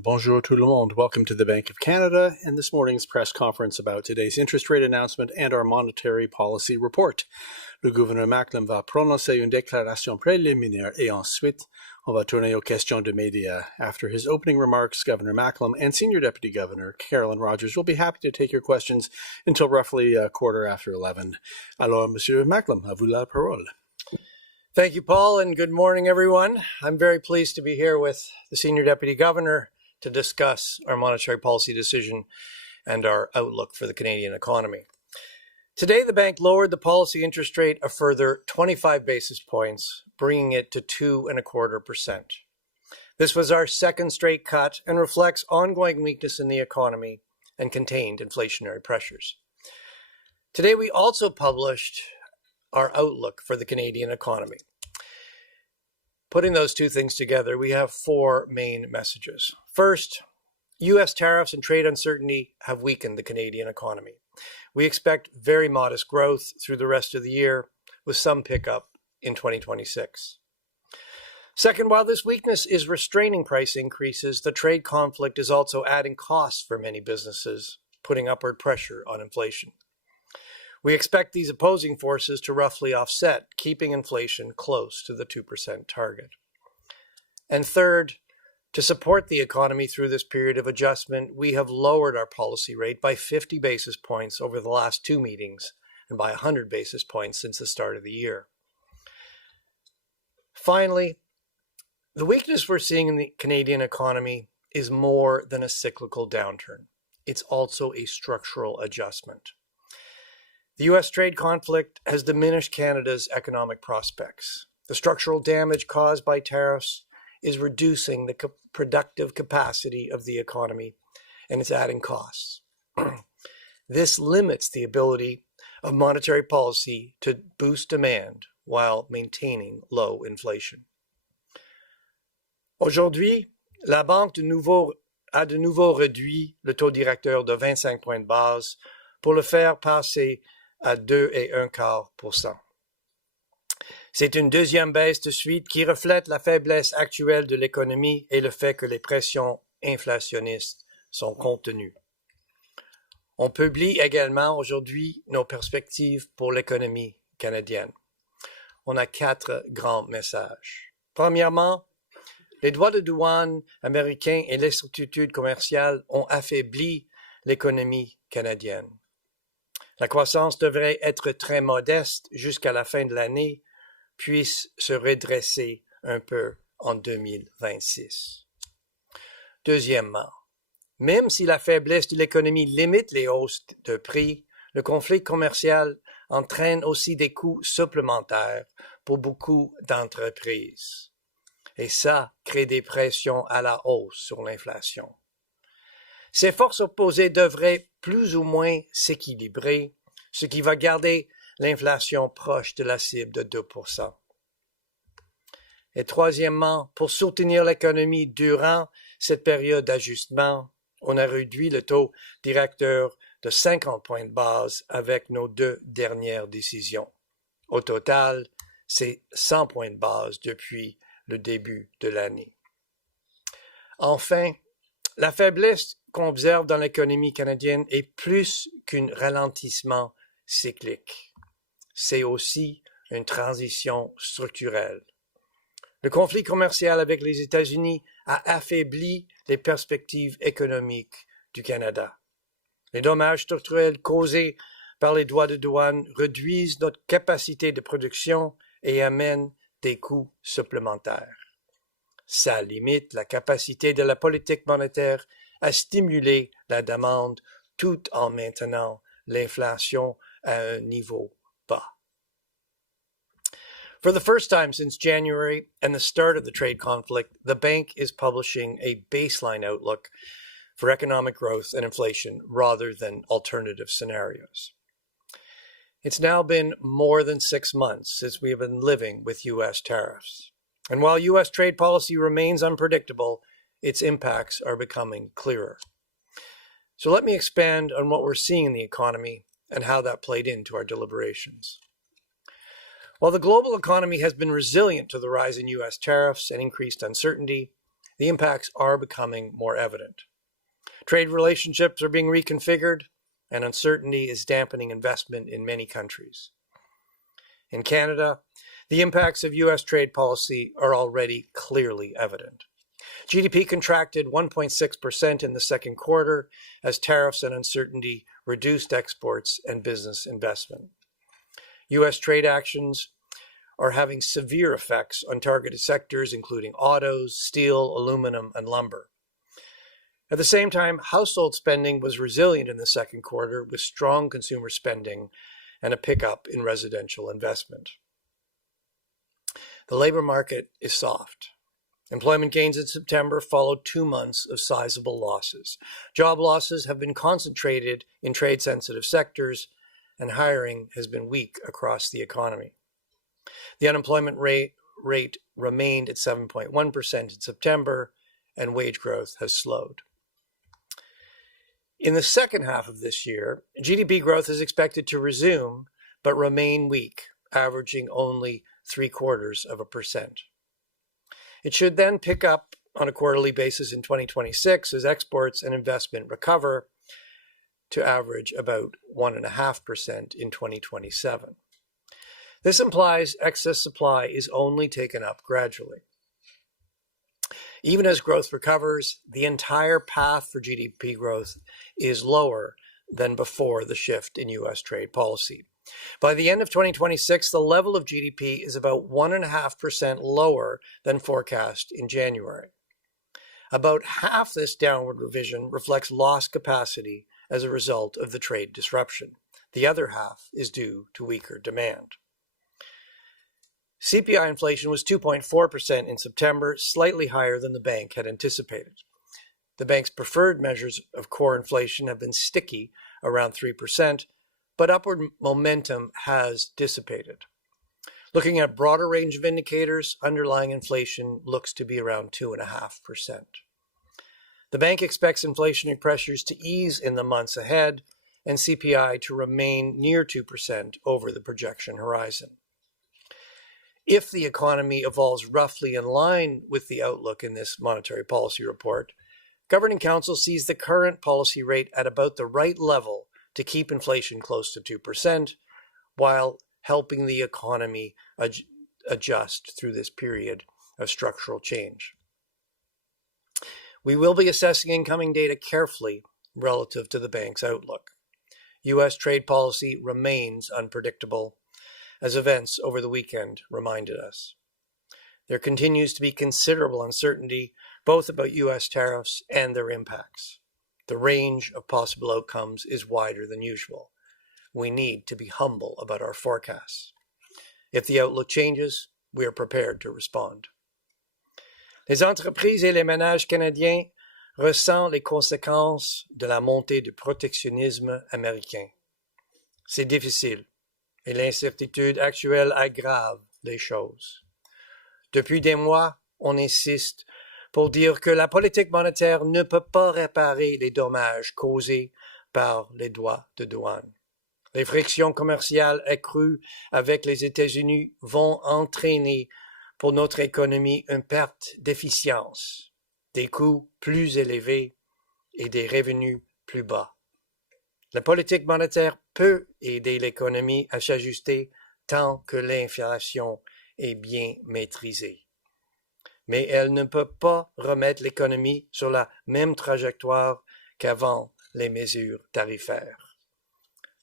Bonjour tout le monde. Welcome to the Bank of Canada and this morning's press conference about today's interest rate announcement and our monetary policy report. Le gouverneur Macklem va prononcer une déclaration préliminaire et ensuite on va tourner aux questions de médias. After his opening remarks, Governor Macklem and Senior Deputy Governor Carolyn Rogers will be happy to take your questions until roughly 11:15. Alors, Monsieur Macklem, à vous la parole. Thank you, Paul, and good morning, everyone. I'm very pleased to be here with the Senior Deputy Governor to discuss our monetary policy decision and our outlook for the Canadian economy. Today, the bank lowered the policy interest rate a further 25 basis points, bringing it to 2.25%. This was our second straight cut and reflects ongoing weakness in the economy and contained inflationary pressures. Today, we also published our outlook for the Canadian economy. Putting those two things together, we have four main messages. First, U.S. tariffs and trade uncertainty have weakened the Canadian economy. We expect very modest growth through the rest of the year, with some pickup in 2026. Second, while this weakness is restraining price increases, the trade conflict is also adding costs for many businesses, putting upward pressure on inflation. We expect these opposing forces to roughly offset, keeping inflation close to the 2% target. And third, to support the economy through this period of adjustment, we have lowered our policy rate by 50 basis points over the last two meetings and by 100 basis points since the start of the year. Finally, the weakness we're seeing in the Canadian economy is more than a cyclical downturn. It's also a structural adjustment. The U.S. trade conflict has diminished Canada's economic prospects. The structural damage caused by tariffs is reducing the productive capacity of the economy, and it's adding costs. This limits the ability of monetary policy to boost demand while maintaining low inflation. Aujourd'hui, la Banque a de nouveau réduit le taux directeur de 25 points de base pour le faire passer à 2,25%. C'est une deuxième baisse de suite qui reflète la faiblesse actuelle de l'économie et le fait que les pressions inflationnistes sont contenues. On publie également aujourd'hui nos perspectives pour l'économie canadienne. On a quatre grands messages. Premièrement, les droits de douane américains et les certitudes commerciales ont affaibli l'économie canadienne. La croissance devrait être très modeste jusqu'à la fin de l'année, puis se redresser un peu en 2026. Deuxièmement, même si la faiblesse de l'économie limite les hausses de prix, le conflit commercial entraîne aussi des coûts supplémentaires pour beaucoup d'entreprises. Et ça crée des pressions à la hausse sur l'inflation. Ces forces opposées devraient plus ou moins s'équilibrer, ce qui va garder l'inflation proche de la cible de 2%. Et troisièmement, pour soutenir l'économie durant cette période d'ajustement, on a réduit le taux directeur de 50 points de base avec nos deux dernières décisions. Au total, c'est 100 points de base depuis le début de l'année. Enfin, la faiblesse qu'on observe dans l'économie canadienne est plus qu'un ralentissement cyclique. C'est aussi une transition structurelle. Le conflit commercial avec les États-Unis a affaibli les perspectives économiques du Canada. Les dommages structurels causés par les droits de douane réduisent notre capacité de production et amènent des coûts supplémentaires. Ça limite la capacité de la politique monétaire à stimuler la demande tout en maintenant l'inflation à un niveau bas. For the first time since January and the start of the trade conflict, the bank is publishing a baseline outlook for economic growth and inflation rather than alternative scenarios. It's now been more than 6 months since we have been living with U.S. tariffs. And while U.S. trade policy remains unpredictable, its impacts are becoming clearer. So let me expand on what we're seeing in the economy and how that played into our deliberations. While the global economy has been resilient to the rise in U.S. tariffs and increased uncertainty, the impacts are becoming more evident. Trade relationships are being reconfigured, and uncertainty is dampening investment in many countries. In Canada, the impacts of U.S. trade policy are already clearly evident. GDP contracted 1.6% in the second quarter as tariffs and uncertainty reduced exports and business investment. U.S. trade actions are having severe effects on targeted sectors including autos, steel, aluminum, and lumber. At the same time, household spending was resilient in the second quarter with strong consumer spending and a pickup in residential investment. The labor market is soft. Employment gains in September followed 2 months of sizable losses. Job losses have been concentrated in trade-sensitive sectors, and hiring has been weak across the economy. The unemployment rate remained at 7.1% in September, and wage growth has slowed. In the second half of this year, GDP growth is expected to resume, but remain weak, averaging only 0.75%. It should then pick up on a quarterly basis in 2026 as exports and investment recover to average about 1.5% in 2027. This implies excess supply is only taken up gradually. Even as growth recovers, the entire path for GDP growth is lower than before the shift in U.S. trade policy. By the end of 2026, the level of GDP is about 1.5% lower than forecast in January. About half this downward revision reflects lost capacity as a result of the trade disruption. The other half is due to weaker demand. CPI inflation was 2.4% in September, slightly higher than the bank had anticipated. The bank's preferred measures of core inflation have been sticky around 3%, but upward momentum has dissipated. Looking at a broader range of indicators, underlying inflation looks to be around 2.5%. The bank expects inflationary pressures to ease in the months ahead and CPI to remain near 2% over the projection horizon. If the economy evolves roughly in line with the outlook in this monetary policy report, Governing Council sees the current policy rate at about the right level to keep inflation close to 2%, while helping the economy adjust through this period of structural change. We will be assessing incoming data carefully relative to the bank's outlook. U.S. trade policy remains unpredictable, as events over the weekend reminded us. There continues to be considerable uncertainty both about U.S. tariffs and their impacts. The range of possible outcomes is wider than usual. We need to be humble about our forecasts. If the outlook changes, we are prepared to respond. Les entreprises et les ménages canadiens ressentent les conséquences de la montée du protectionnisme américain. C'est difficile, et l'incertitude actuelle aggrave les choses. Depuis des mois, on insiste pour dire que la politique monétaire ne peut pas réparer les dommages causés par les droits de douane. Les frictions commerciales accrues avec les États-Unis vont entraîner pour notre économie une perte d'efficience, des coûts plus élevés et des revenus plus bas. La politique monétaire peut aider l'économie à s'ajuster tant que l'inflation est bien maîtrisée. Mais elle ne peut pas remettre l'économie sur la même trajectoire qu'avant les mesures tarifaires.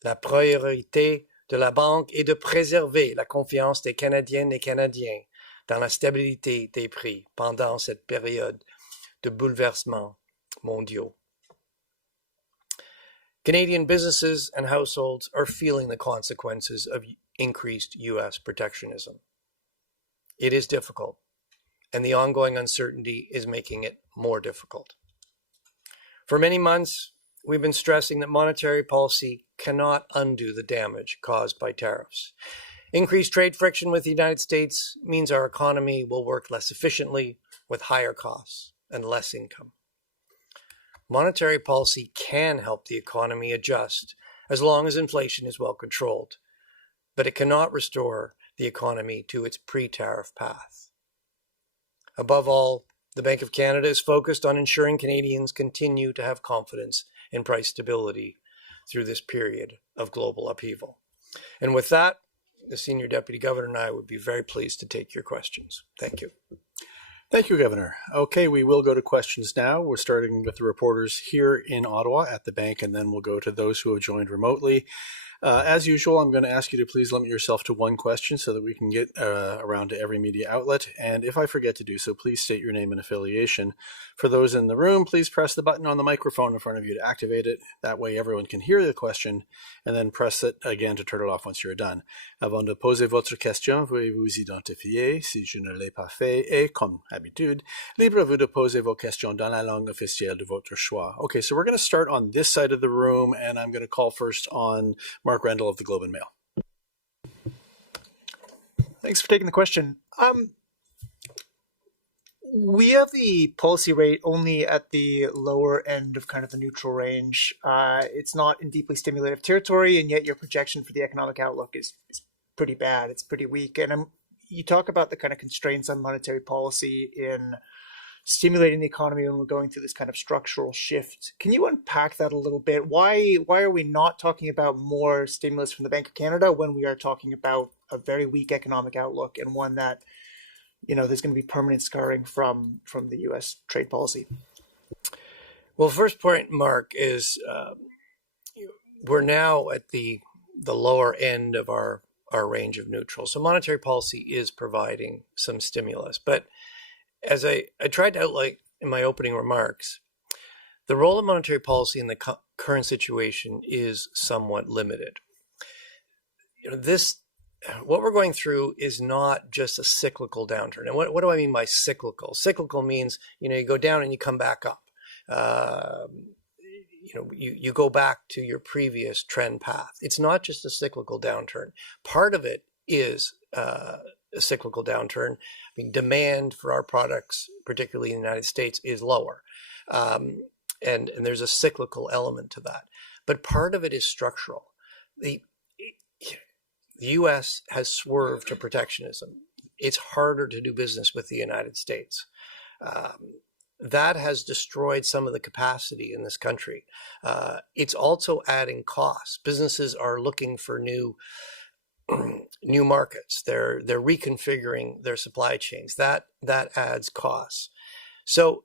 La priorité de la Banque est de préserver la confiance des Canadiennes et Canadiens dans la stabilité des prix pendant cette période de bouleversements mondiaux. Canadian businesses and households are feeling the consequences of increased U.S. protectionism. It is difficult, and the ongoing uncertainty is making it more difficult. For many months, we've been stressing that monetary policy cannot undo the damage caused by tariffs. Increased trade friction with the United States means our economy will work less efficiently with higher costs and less income. Monetary policy can help the economy adjust as long as inflation is well controlled, but it cannot restore the economy to its pre-tariff path. Above all, The Bank of Canada is focused on ensuring Canadians continue to have confidence in price stability through this period of global upheaval. And with that, the Senior Deputy Governor and I would be very pleased to take your questions. Thank you. Thank you, Governor. Okay, we will go to questions now. We're starting with the reporters here in Ottawa at the bank, and then we'll go to those who have joined remotely. As usual, I'm going to ask you to please limit yourself to one question so that we can get around to every media outlet. And if I forget to do so, please state your name and affiliation. For those in the room, please press the button on the microphone in front of you to activate it. That way everyone can hear the question, and then press it again to turn it off once you're done. Avant de poser votre question, veuillez vous identifier si je ne l'ai pas fait et, comme habitude, libre à vous de poser vos questions dans la langue officielle de votre choix. Okay, so we're going to start on this side of the room, and I'm going to call first on Mark Rendell of the Globe and Mail. Thanks for taking the question. We have the policy rate only at the lower end of kind of the neutral range. It's not in deeply stimulative territory, and yet your projection for the economic outlook is pretty bad. It's pretty weak. And you talk about the kind of constraints on monetary policy in stimulating the economy when we're going through this kind of structural shift. Can you unpack that a little bit? Why are we not talking about more stimulus from the Bank of Canada when we are talking about a very weak economic outlook and one that, you know, there's going to be permanent scarring from the U.S. trade policy? Well, first point, Mark, is we're now at the lower end of our range of neutral. So monetary policy is providing some stimulus. But as I tried to outline in my opening remarks, the role of monetary policy in the current situation is somewhat limited. You know, what we're going through is not just a cyclical downturn. And what do I mean by cyclical? Cyclical means, you know, you go down and you come back up. You go back to your previous trend path. It's not just a cyclical downturn. Part of it is a cyclical downturn. I mean, demand for our products, particularly in the United States, is lower. And there's a cyclical element to that. But part of it is structural. The U.S. has swerved to protectionism. It's harder to do business with the United States. That has destroyed some of the capacity in this country. It's also adding costs. Businesses are looking for new markets. They're reconfiguring their supply chains. That adds costs. So,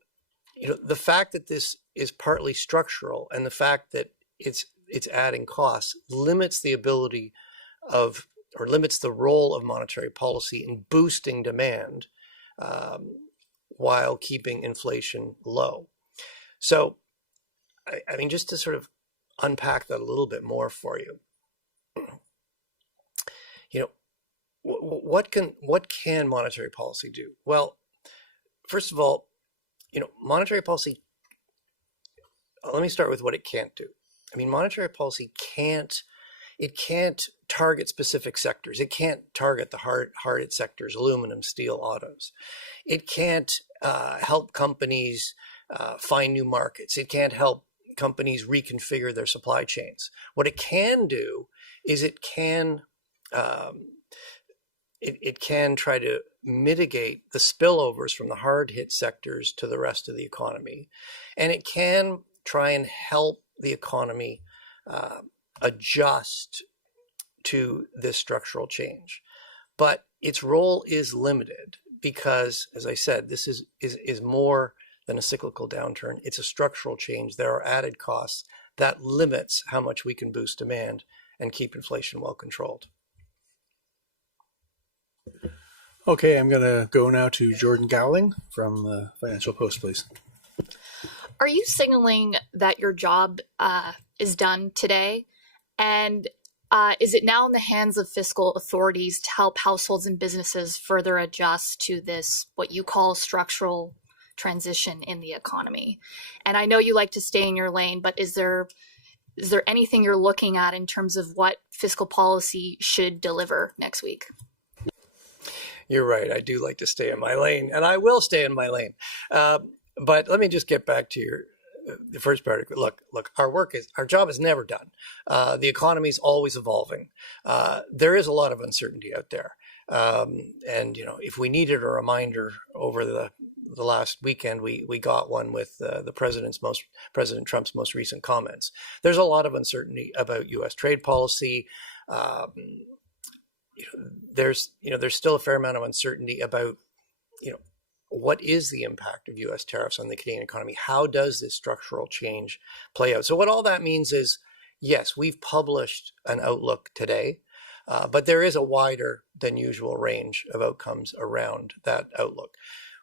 you know, the fact that this is partly structural and the fact that it's adding costs limits the ability of, or limits the role of monetary policy in boosting demand while keeping inflation low. So, I mean, just to sort of unpack that a little bit more for you, you know, what can monetary policy do? Well, first of all, you know, monetary policy, let me start with what it can't do. I mean, monetary policy can't target specific sectors. It can't target the hard-hit sectors, aluminum, steel, autos. It can't help companies find new markets. It can't help companies reconfigure their supply chains. What it can do is it can try to mitigate the spillovers from the hard-hit sectors to the rest of the economy. And it can try and help the economy adjust to this structural change. But its role is limited because, as I said, this is more than a cyclical downturn. It's a structural change. There are added costs that limits how much we can boost demand and keep inflation well controlled. Okay, I'm going to go now to Jordan Gowling from the Financial Post, please. Are you signaling that your job is done today? And is it now in the hands of fiscal authorities to help households and businesses further adjust to this, what you call structural transition in the economy? And I know you like to stay in your lane, but is there anything you're looking at in terms of what fiscal policy should deliver next week? You're right. I do like to stay in my lane, and I will stay in my lane. But let me just get back to the first part. Look, our job is never done. The economy is always evolving. There is a lot of uncertainty out there. And, you know, if we needed a reminder over the the last weekend, we got one with President Trump's most recent comments. There's a lot of uncertainty about U.S. trade policy. There's still a fair amount of uncertainty about what is the impact of U.S. tariffs on the Canadian economy? How does this structural change play out? So what all that means is, yes, we've published an outlook today, but there is a wider than usual range of outcomes around that outlook.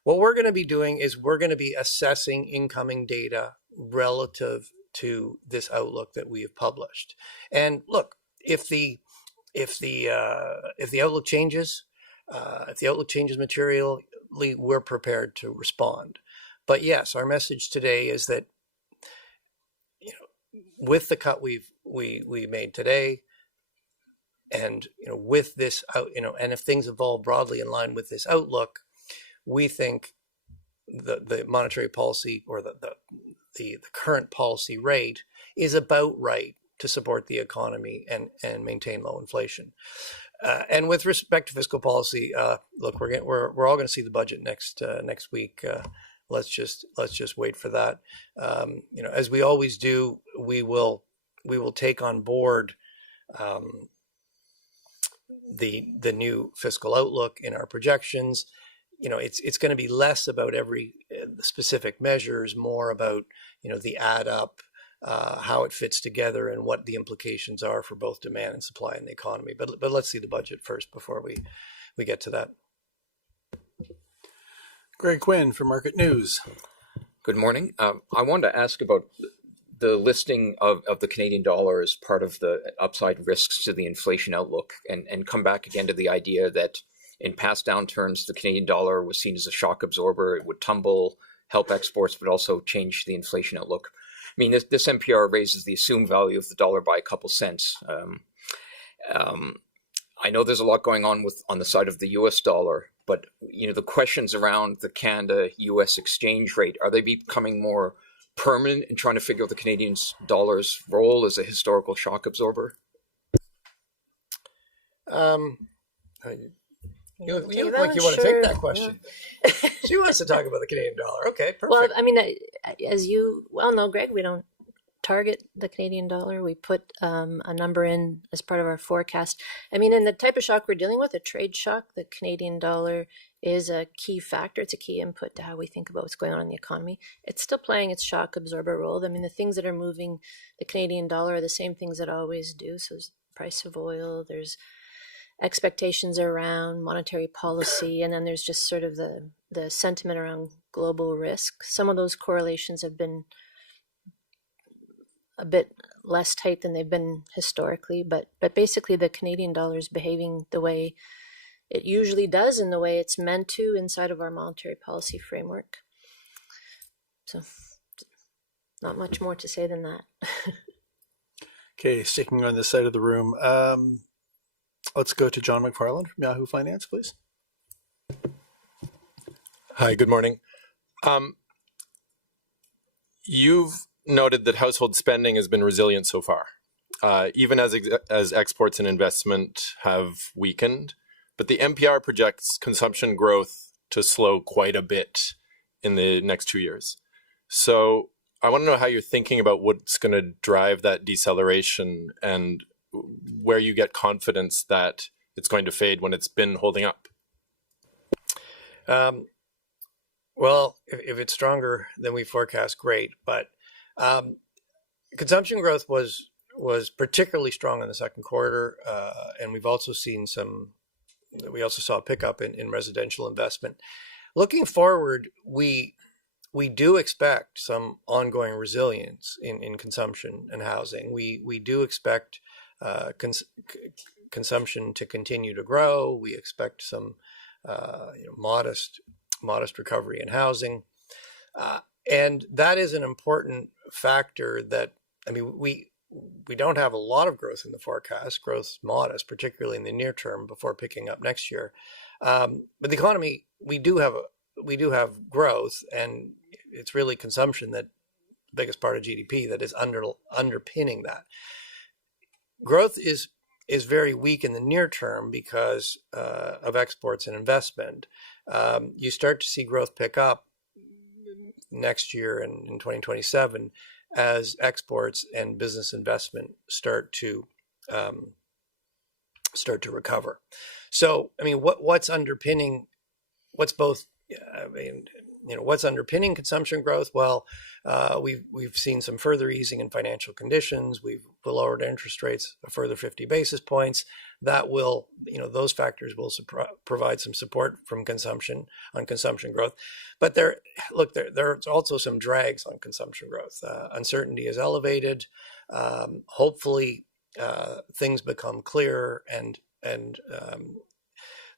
What we're going to be doing is we're going to be assessing incoming data relative to this outlook that we have published. And look, if the outlook changes, materially, we're prepared to respond. But yes, our message today is that with the cut we made today, and with this and if things evolve broadly in line with this outlook, we think the monetary policy or the current policy rate is about right to support the economy and maintain low inflation. And with respect to fiscal policy, look, we're all going to see the budget next week. Let's just wait for that. As we always do, we will take on board the new fiscal outlook in our projections. It's going to be less about every specific measures, more about the add up, how it fits together, and what the implications are for both demand and supply in the economy. But let's see the budget first before we get to that. Greg Quinn for Market News. Good morning. I wanted to ask about the listing of the Canadian dollar as part of the upside risks to the inflation outlook, and come back again to the idea that in past downturns, the Canadian dollar was seen as a shock absorber. It would tumble, help exports, but also change the inflation outlook. I mean, this NPR raises the assumed value of the dollar by a couple cents. I know there's a lot going on the side of the U.S. dollar, but the questions around the Canada-U.S. exchange rate, are they becoming more permanent in trying to figure out the Canadian dollar's role as a historical shock absorber? You look like you want to take that question. Yeah. She wants to talk about the Canadian dollar. Okay, perfect. Well, I mean, as you well know, Greg, we don't target the Canadian dollar. We put a number in as part of our forecast. I mean, in the type of shock we're dealing with, a trade shock, the Canadian dollar is a key factor. It's a key input to how we think about what's going on in the economy. It's still playing its shock absorber role. I mean, the things that are moving the Canadian dollar are the same things that always do. So there's the price of oil, there's expectations around monetary policy, and then there's just sort of the sentiment around global risk. Some of those correlations have been a bit less tight than they've been historically, but basically the Canadian dollar is behaving the way it usually does and the way it's meant to inside of our monetary policy framework. So not much more to say than that. Okay, sticking on this side of the room. Let's go to John McFarland from Yahoo Finance, please. Hi, good morning. You've noted that household spending has been resilient so far, even as exports and investment have weakened. But the NPR projects consumption growth to slow quite a bit in the next 2 years. So I want to know how you're thinking about what's going to drive that deceleration and where you get confidence that it's going to fade when it's been holding up. Well, if it's stronger than we forecast, great. But consumption growth was particularly strong in the second quarter, and we also saw a pickup in residential investment. Looking forward, we do expect some ongoing resilience in consumption and housing. We do expect consumption to continue to grow. We expect some modest recovery in housing, and that is an important factor. That we don't have a lot of growth in the forecast. Growth's modest, particularly in the near term, before picking up next year. But the economy, we do have growth, and it's really consumption that the biggest part of GDP that is underpinning that. Growth is very weak in the near term because of exports and investment. You start to see growth pick up next year and in 2027 as exports and business investment start to recover. So, I mean, what's underpinning consumption growth? Well, we've seen some further easing in financial conditions. We've lowered interest rates a further 50 basis points. That will, those factors will provide some support from consumption growth. But there's also some drags on consumption growth. Uncertainty is elevated. Hopefully, things become clearer and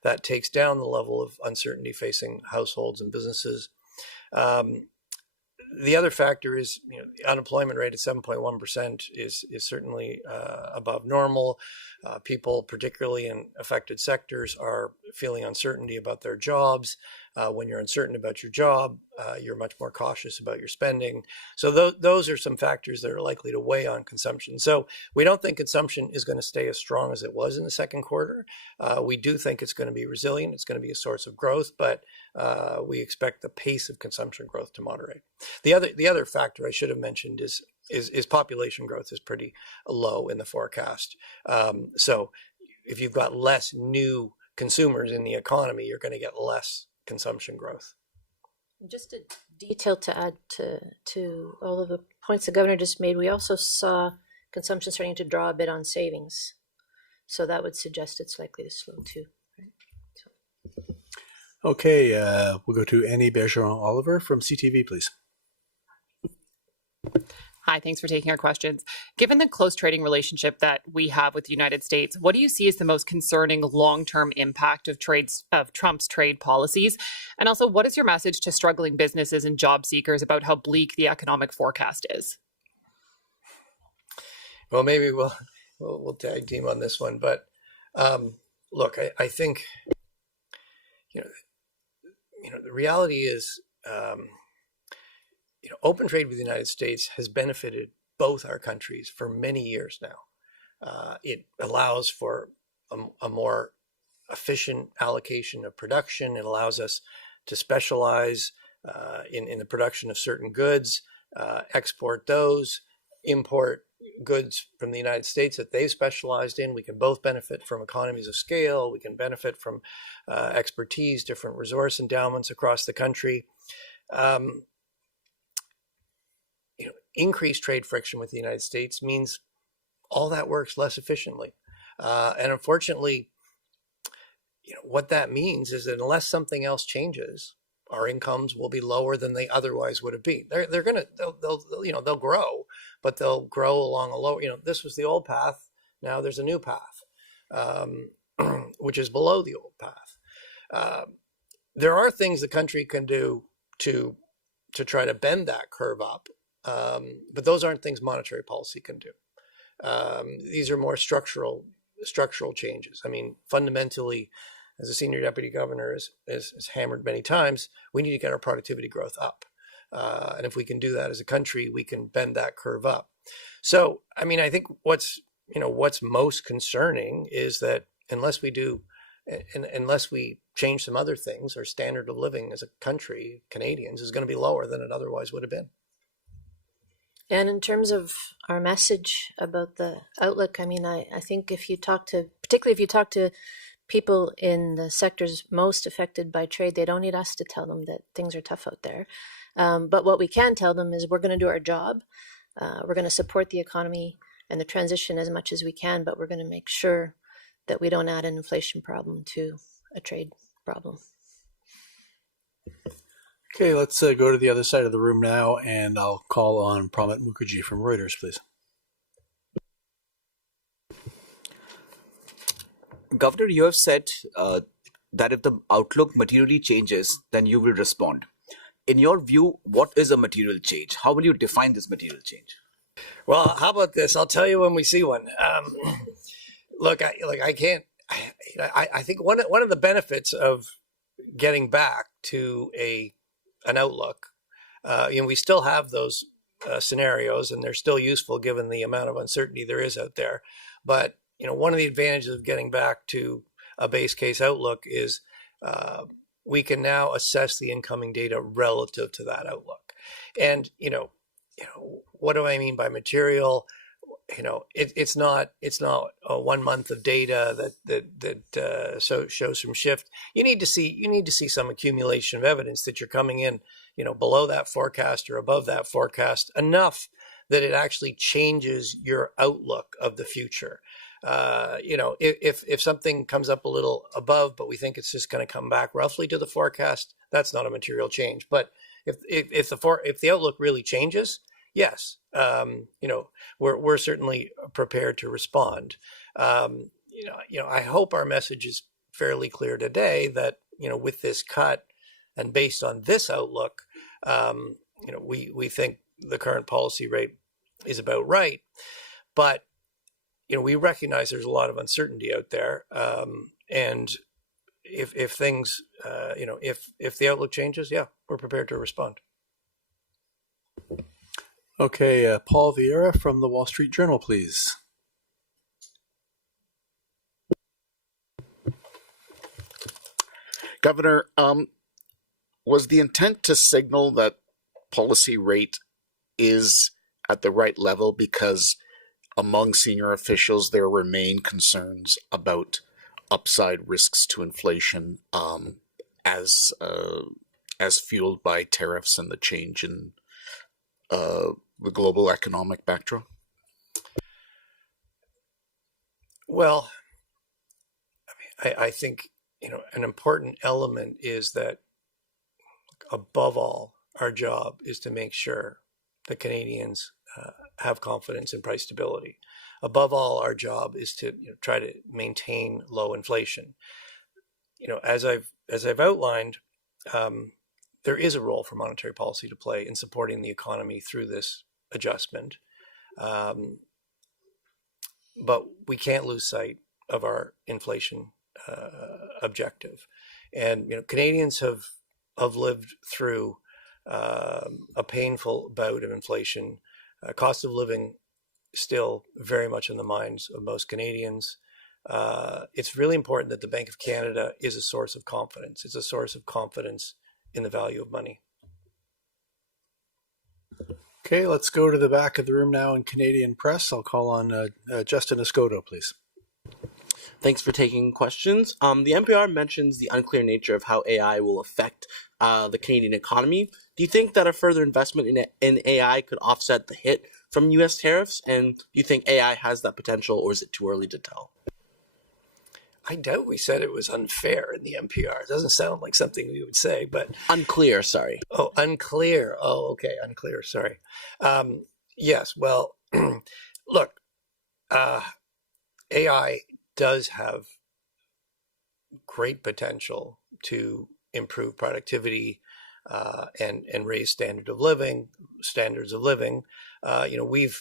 that takes down the level of uncertainty facing households and businesses. The other factor is, the unemployment rate at 7.1% is certainly above normal. People, particularly in affected sectors, are feeling uncertainty about their jobs. When you're uncertain about your job, you're much more cautious about your spending. So those are some factors that are likely to weigh on consumption. So we don't think consumption is going to stay as strong as it was in the second quarter. We do think it's going to be resilient. It's going to be a source of growth, but we expect the pace of consumption growth to moderate. The other factor I should have mentioned is population growth is pretty low in the forecast. So if you've got less new consumers in the economy, you're going to get less consumption growth. Just a detail to add to all of the points the governor just made. We also saw consumption starting to draw a bit on savings. So that would suggest it's likely to slow too. Right? So. Okay, we'll go to Annie Bergeron-Oliver from CTV, please. Hi, thanks for taking our questions. Given the close trading relationship that we have with the United States, what do you see as the most concerning long-term impact of Trump's trade policies? And also, what is your message to struggling businesses and job seekers about how bleak the economic forecast is? Well, maybe we'll tag team on this one, but look, I think the reality is. Open trade with the United States has benefited both our countries for many years now. It allows for a more efficient allocation of production. It allows us to specialize in the production of certain goods, export those, import goods from the United States that they've specialized in. We can both benefit from economies of scale. We can benefit from expertise, different resource endowments across the country. Increased trade friction with the United States means all that works less efficiently. And unfortunately, what that means is that unless something else changes, our incomes will be lower than they otherwise would have been. They'll grow, but they'll grow along a low. This was the old path. Now there's a new path, which is below the old path. There are things the country can do to try to bend that curve up. But those aren't things monetary policy can do. These are more structural changes. I mean, fundamentally, as a senior deputy governor has hammered many times, we need to get our productivity growth up. And if we can do that as a country, we can bend that curve up. So, I mean, I think what's most concerning is that unless we change some other things, our standard of living as a country, Canadians, is going to be lower than it otherwise would have been. And in terms of our message about the outlook, I mean, I think particularly if you talk to people in the sectors most affected by trade, they don't need us to tell them that things are tough out there. But what we can tell them is we're going to do our job. We're going to support the economy and the transition as much as we can, but we're going to make sure that we don't add an inflation problem to a trade problem. Okay, let's go to the other side of the room now, and I'll call on Pramit Mukherjee from Reuters, please. Governor, you have said that if the outlook materially changes, then you will respond. In your view, what is a material change? How will you define this material change? Well, how about this? I'll tell you when we see one. Look, I think one of the benefits of getting back to an outlook, we still have those scenarios, and they're still useful given the amount of uncertainty there is out there. But one of the advantages of getting back to a base case outlook is we can now assess the incoming data relative to that outlook. And what do I mean by material? It's not a 1 month of data that shows some shift. You need to see some accumulation of evidence that you're coming in, below that forecast or above that forecast enough that it actually changes your outlook of the future. If something comes up a little above, but we think it's just going to come back roughly to the forecast, that's not a material change. But if the outlook really changes, yes, we're certainly prepared to respond. I hope our message is fairly clear today that with this cut and based on this outlook, we think the current policy rate is about right, but we recognize there's a lot of uncertainty out there, and if things, if the outlook changes, yeah, we're prepared to respond. Okay, Paul Vieira from the Wall Street Journal, please. Governor, was the intent to signal that policy rate is at the right level because among senior officials there remain concerns about upside risks to inflation as fueled by tariffs and the change in the global economic backdrop? Well, I think an important element is that above all, our job is to make sure that Canadians have confidence in price stability. Above all, our job is to try to maintain low inflation. As I've outlined, there is a role for monetary policy to play in supporting the economy through this adjustment, but we can't lose sight of our inflation objective. And Canadians have lived through a painful bout of inflation. Cost of living still very much in the minds of most Canadians. It's really important that the Bank of Canada is a source of confidence. It's a source of confidence in the value of money. Okay, let's go to the back of the room now in Canadian press. I'll call on Justin Escoto, please. Thanks for taking questions. The NPR mentions the unclear nature of how AI will affect the Canadian economy. Do you think that a further investment in AI could offset the hit from U.S. tariffs? And do you think AI has that potential, or is it too early to tell? I doubt we said it was unfair in the NPR. It doesn't sound like something we would say, but... Unclear, sorry. Oh, unclear. Oh, okay, unclear, sorry. Yes, well, look, AI does have great potential to improve productivity and raise standards of living.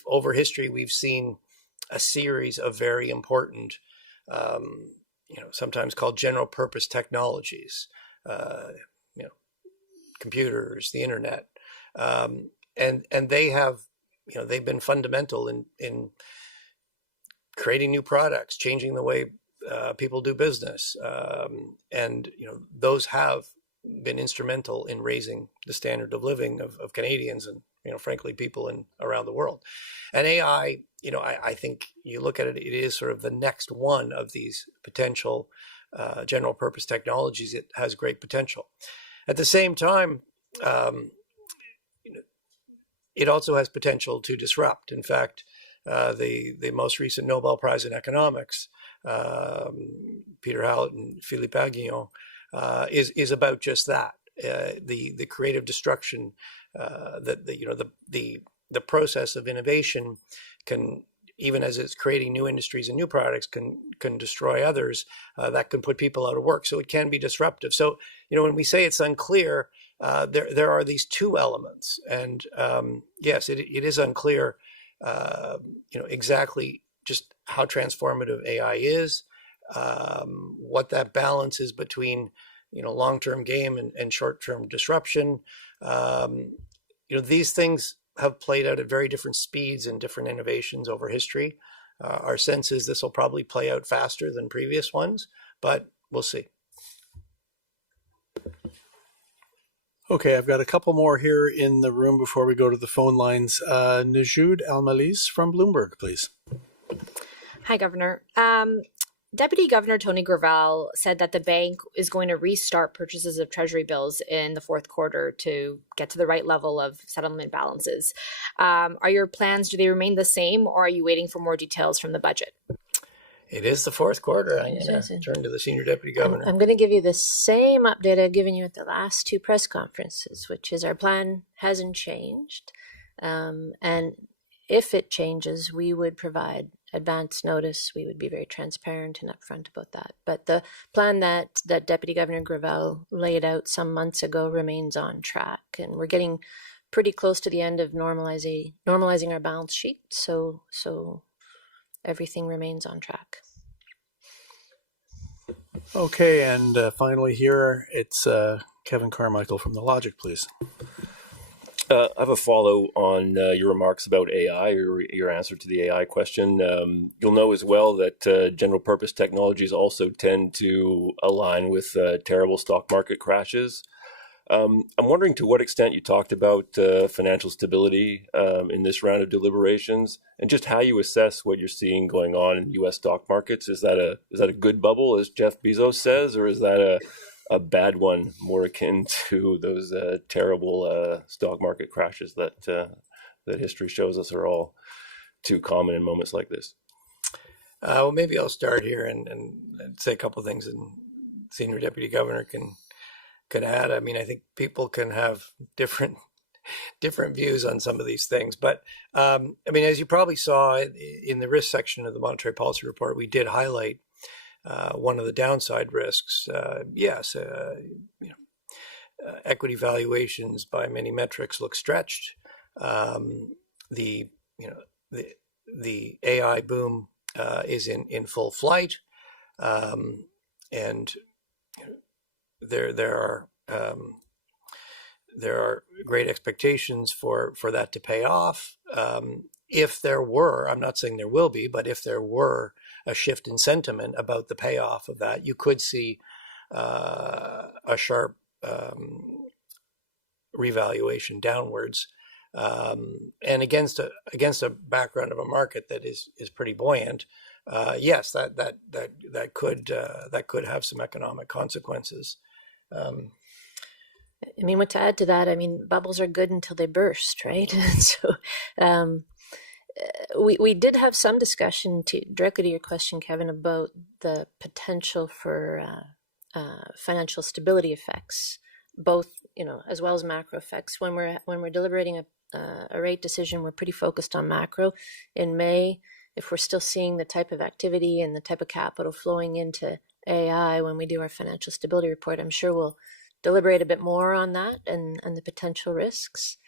Over history, we've seen a series of very important sometimes called general purpose technologies, computers, the internet, and they have, they've been fundamental in creating new products, changing the way people do business, and those have been instrumental in raising the standard of living of Canadians and frankly people around the world. And AI, I think you look at it, it is sort of the next one of these potential general purpose technologies. It has great potential. At the same time, it also has potential to disrupt. In fact, the most recent Nobel Prize in Economics, Peter Hallett and Philippe Aghion, is about just that. The creative destruction, the process of innovation can, even as it's creating new industries and new products, can destroy others. That can put people out of work. So it can be disruptive. So when we say it's unclear, there are these two elements, and yes, it is unclear. Exactly just how transformative AI is, what that balance is between long-term game and short-term disruption. These things have played out at very different speeds and different innovations over history. Our sense is this will probably play out faster than previous ones, but we'll see. Okay, I've got a couple more here in the room before we go to the phone lines. Najoud Al-Malise from Bloomberg, please. Hi, Governor. Deputy Governor Tony Gravel said that the bank is going to restart purchases of Treasury bills in the fourth quarter to get to the right level of settlement balances. Are your plans, do they remain the same, or are you waiting for more details from the budget? It is the fourth quarter. I'm going to turn to the Senior Deputy Governor. I'm going to give you the same update I've given you at the last two press conferences, which is our plan hasn't changed. And if it changes, we would provide advance notice. We would be very transparent and upfront about that. But the plan that Deputy Governor Gravel laid out some months ago remains on track. And we're getting pretty close to the end of normalizing our balance sheet. So everything remains on track. Okay, and finally here, it's Kevin Carmichael from The Logic, please. I have a follow on your remarks about AI, or your answer to the AI question. You'll know as well that general purpose technologies also tend to align with terrible stock market crashes. I'm wondering to what extent you talked about financial stability in this round of deliberations, and just how you assess what you're seeing going on in U.S. stock markets. Is that a good bubble, as Jeff Bezos says, or is that a bad one, more akin to those terrible stock market crashes that history shows us are all too common in moments like this? Well, maybe I'll start here and say a couple of things, and Senior Deputy Governor can add. I mean, I think people can have different views on some of these things. But, I mean, as you probably saw in the risk section of the Monetary Policy Report, we did highlight one of the downside risks. Equity valuations by many metrics look stretched. The AI boom is in full flight, and there are great expectations for that to pay off. If there were, I'm not saying there will be, but if there were a shift in sentiment about the payoff of that, you could see a sharp revaluation downwards, and against a background of a market that is pretty buoyant. Yes, that could have some economic consequences. I mean, what to add to that? I mean, bubbles are good until they burst, right? So we did have some discussion directly to your question, Kevin, about the potential for financial stability effects, both as well as macro effects. When we're deliberating a rate decision, we're pretty focused on macro. In May, if we're still seeing the type of activity and the type of capital flowing into AI when we do our financial stability report, I'm sure we'll deliberate a bit more on that and the potential risks.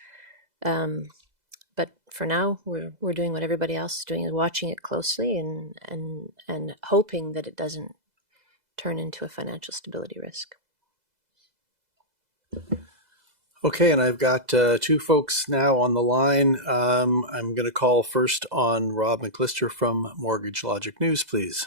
But for now, we're doing what everybody else is doing, is watching it closely and hoping that it doesn't turn into a financial stability risk. Okay, and I've got two folks now on the line. I'm going to call first on Rob McLister from Mortgage Logic News, please.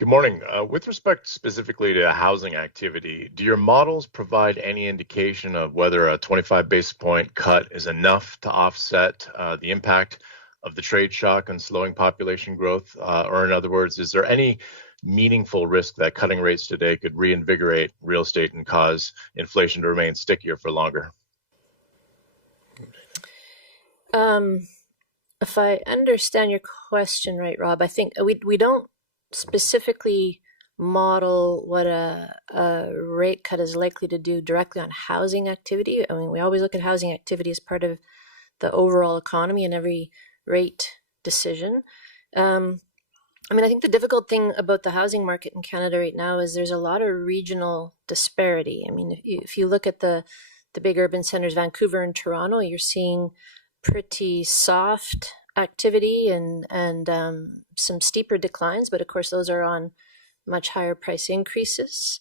Good morning. With respect specifically to housing activity, do your models provide any indication of whether a 25 basis point cut is enough to offset the impact of the trade shock and slowing population growth? Or in other words, is there any meaningful risk that cutting rates today could reinvigorate real estate and cause inflation to remain stickier for longer? If I understand your question right, Rob, I think we don't specifically model what a rate cut is likely to do directly on housing activity. I mean, we always look at housing activity as part of the overall economy in every rate decision. I mean, I think the difficult thing about the housing market in Canada right now is there's a lot of regional disparity. I mean, if you look at the big urban centers, Vancouver and Toronto, you're seeing pretty soft activity and some steeper declines, but of course those are on much higher price increases.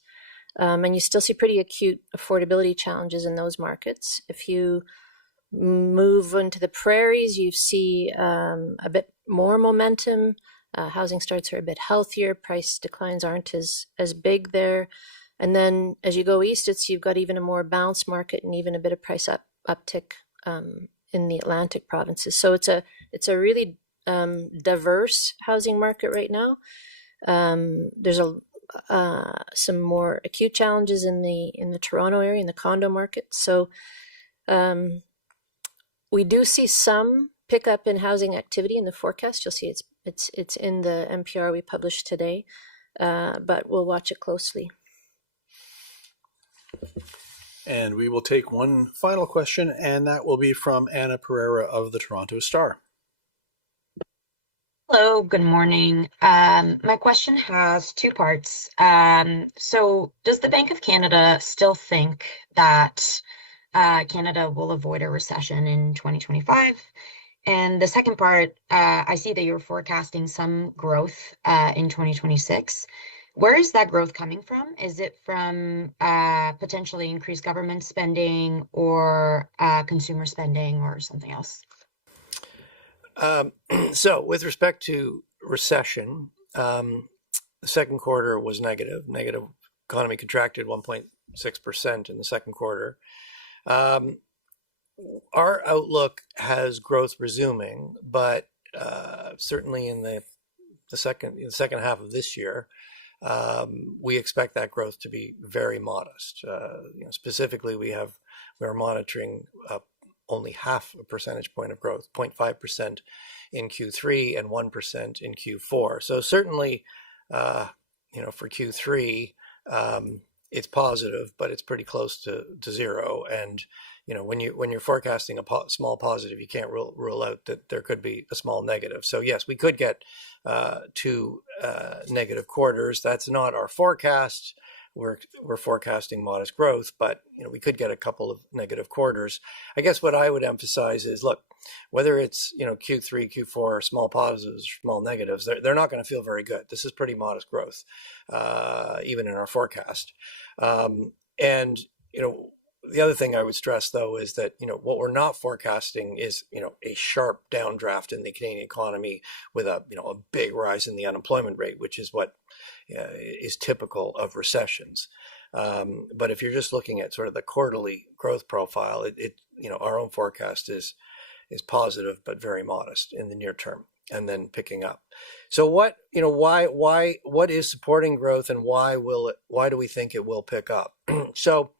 And you still see pretty acute affordability challenges in those markets. If you move into the prairies, you see a bit more momentum. Housing starts are a bit healthier. Price declines aren't as big there. And then as you go east, you've got even a more balanced market and even a bit of price uptick in the Atlantic provinces. So it's a really diverse housing market right now. There's some more acute challenges in the Toronto area, in the condo market. So we do see some pickup in housing activity in the forecast. You'll see it's in the NPR we published today, but we'll watch it closely. And we will take one final question, and that will be from Anna Pereira of the Toronto Star. Hello, good morning. My question has two parts. So does the Bank of Canada still think that Canada will avoid a recession in 2025? And the second part, I see that you're forecasting some growth in 2026. Where is that growth coming from? Is it from potentially increased government spending or consumer spending or something else? So with respect to recession, the second quarter was negative. Negative economy contracted 1.6% in the second quarter. Our outlook has growth resuming, but certainly in the second half of this year, we expect that growth to be very modest. Specifically, we're monitoring only half a percentage point of growth, 0.5% in Q3 and 1% in Q4. So certainly, for Q3, it's positive, but it's pretty close to zero. And when you're forecasting a small positive, you can't rule out that there could be a small negative. So yes, we could get two negative quarters. That's not our forecast. We're forecasting modest growth, but we could get a couple of negative quarters. I guess what I would emphasize is, look, whether it's Q3, Q4, small positives, small negatives, they're not going to feel very good. This is pretty modest growth, even in our forecast. And the other thing I would stress, though, is that what we're not forecasting is a sharp downdraft in the Canadian economy with a big rise in the unemployment rate, which is what is typical of recessions. But if you're just looking at sort of the quarterly growth profile, our own forecast is positive but very modest in the near term, and then picking up. So what is supporting growth, and why do we think it will pick up? So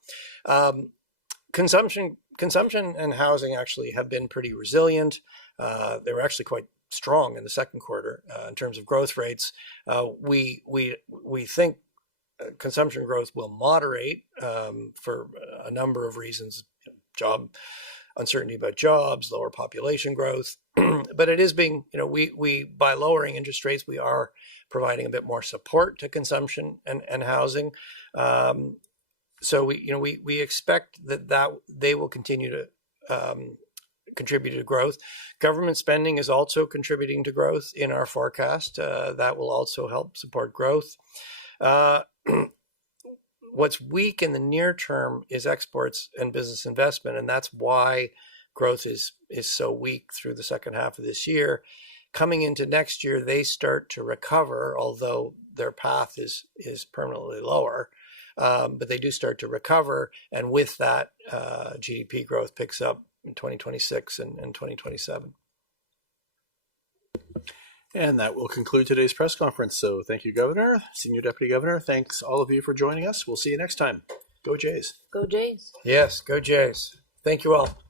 consumption and housing actually have been pretty resilient. They were actually quite strong in the second quarter in terms of growth rates. We think consumption growth will moderate for a number of reasons: uncertainty about jobs, lower population growth. But it is being, we by lowering interest rates, we are providing a bit more support to consumption and housing. So we expect that they will continue to contribute to growth. Government spending is also contributing to growth in our forecast. That will also help support growth. What's weak in the near term is exports and business investment, and that's why growth is so weak through the second half of this year. Coming into next year, they start to recover, although their path is permanently lower. But they do start to recover, and with that, GDP growth picks up in 2026 and 2027. And that will conclude today's press conference. So thank you, Governor, Senior Deputy Governor. Thanks all of you for joining us. We'll see you next time. Go Jays. Go Jays. Yes, go Jays. Thank you all.